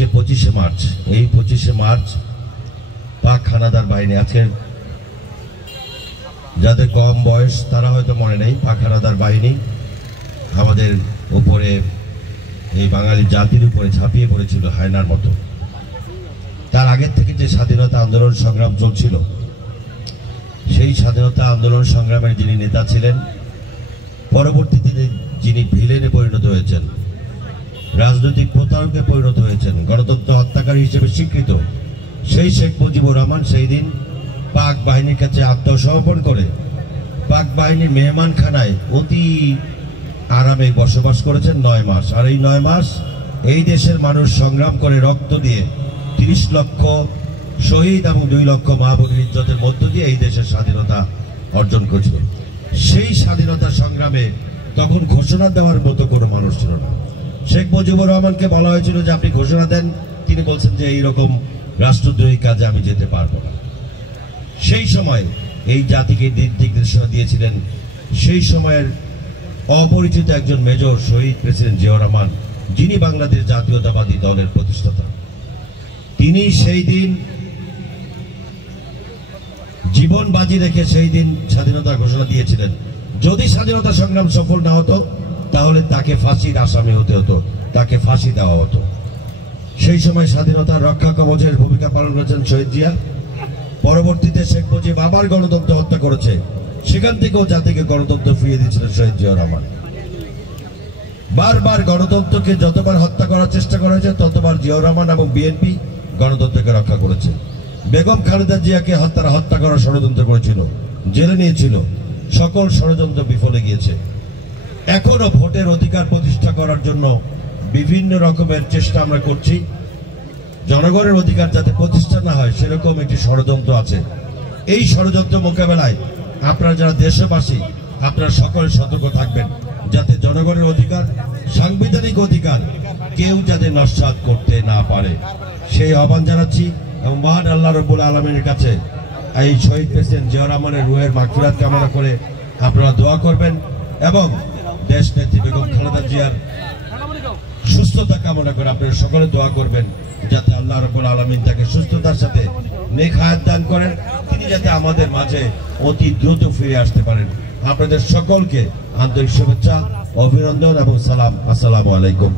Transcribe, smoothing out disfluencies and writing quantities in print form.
আজকে 25শে মার্চ। এই 25শে মার্চ পাক হানাদার বাহিনী, আজকে যাদের কম বয়স তারা হয়তো মনে নেই, পাক হানাদার বাহিনী আমাদের উপরে, এই বাঙালি জাতির উপরে ঝাঁপিয়ে পড়েছিল হায়নার মতো। তার আগের থেকে যে স্বাধীনতা আন্দোলন সংগ্রাম চলছিল, সেই স্বাধীনতা আন্দোলন সংগ্রামের যিনি নেতা ছিলেন, পরবর্তীতে যিনি ভিলেনে পরিণত হয়েছেন, রাজনৈতিক প্রতারকে পরিণত হয়েছেন, গণতন্ত্র হত্যাকারী হিসেবে স্বীকৃত, সেই শেখ মুজিবুর রহমান সেই দিন পাক বাহিনীর কাছে আত্মসমর্পণ করে পাক বাহিনীর মেহমানখানায় অতি আরামে বসবাস করেছেন 9 মাস। আর এই 9 মাস এই দেশের মানুষ সংগ্রাম করে রক্ত দিয়ে 30 লক্ষ শহীদ এবং 2 লক্ষ মা বোনের ইজ্জতের মধ্য দিয়ে এই দেশের স্বাধীনতা অর্জন করেছিল। সেই স্বাধীনতা সংগ্রামে তখন ঘোষণা দেওয়ার মতো কোনো মানুষ ছিল না। শেখ মুজিবুর রহমানকে বলা হয়েছিল যে আপনি ঘোষণা দেন, তিনি বলছেন যে এইরকম রাষ্ট্রদ্রোহী কাজে আমি যেতে পারবো না। সেই সময় এই জাতিকে নির্দেশনা দিয়েছিলেন সেই সময়ের অপরিচিত একজন মেজর শহীদ প্রেসিডেন্ট জিয়াউর রহমান, যিনি বাংলাদেশ জাতীয়তাবাদী দলের প্রতিষ্ঠাতা। তিনি সেই দিন জীবন বাজি রেখে সেই দিন স্বাধীনতার ঘোষণা দিয়েছিলেন। যদি স্বাধীনতা সংগ্রাম সফল না হতো তাহলে তাকে ফাঁসির আসামি হতে হতো, তাকে ফাঁসি দেওয়া হতো। সেই সময় স্বাধীনতার রক্ষা কবচের ভূমিকা পালন করেছেন শহীদ জিয়া। পরবর্তীতে শেখ মুজিব আবার গণতন্ত্র হত্যা করেছে, সেখান থেকেও জাতিকে গণতন্ত্র ফিরিয়ে দিয়েছিলেন শহীদ জিয়াউর রহমান। বারবার গণতন্ত্রকে যতবার হত্যা করার চেষ্টা করা হয়েছে ততবার জিয়াউর রহমান এবং বিএনপি গণতন্ত্রকে রক্ষা করেছে। বেগম খালেদা জিয়াকে হত্যা করার ষড়যন্ত্র করেছিল, জেলে নিয়েছিল, সকল ষড়যন্ত্র বিফলে গিয়েছে। এখনো ভোটের অধিকার প্রতিষ্ঠা করার জন্য বিভিন্ন রকমের চেষ্টা আমরা করছি। জনগণের অধিকার যাতে প্রতিষ্ঠা না হয় সেরকম একটি ষড়যন্ত্র আছে। এই ষড়যন্ত্র মোকাবেলায় আপনারা যারা দেশবাসী, আপনারা সকলে সতর্ক থাকবেন যাতে জনগণের অধিকার, সাংবিধানিক অধিকার কেউ যাতে নস্যাৎ করতে না পারে, সেই আহ্বান জানাচ্ছি। এবং মহান আল্লাহ রাব্বুল আলামিনের কাছে এই শহীদ প্রেসিডেন্ট জিয়াউর রহমানের রুহের মাগফিরাত কামনা করে আপনারা দোয়া করবেন এবং দেশ নেত্রী বেগম খালেদা জিয়ার সুস্থতা কামনা করে আপনারা সকলে দোয়া করবেন যাতে আল্লাহ রাব্বুল আলামিন তাকে সুস্থতার সাথে নেক হায়াত দান করেন, তিনি যাতে আমাদের মাঝে অতি দ্রুত ফিরে আসতে পারেন। আপনাদের সকলকে আন্তরিক শুভেচ্ছা, অভিনন্দন এবং সালাম। আসসালামু আলাইকুম।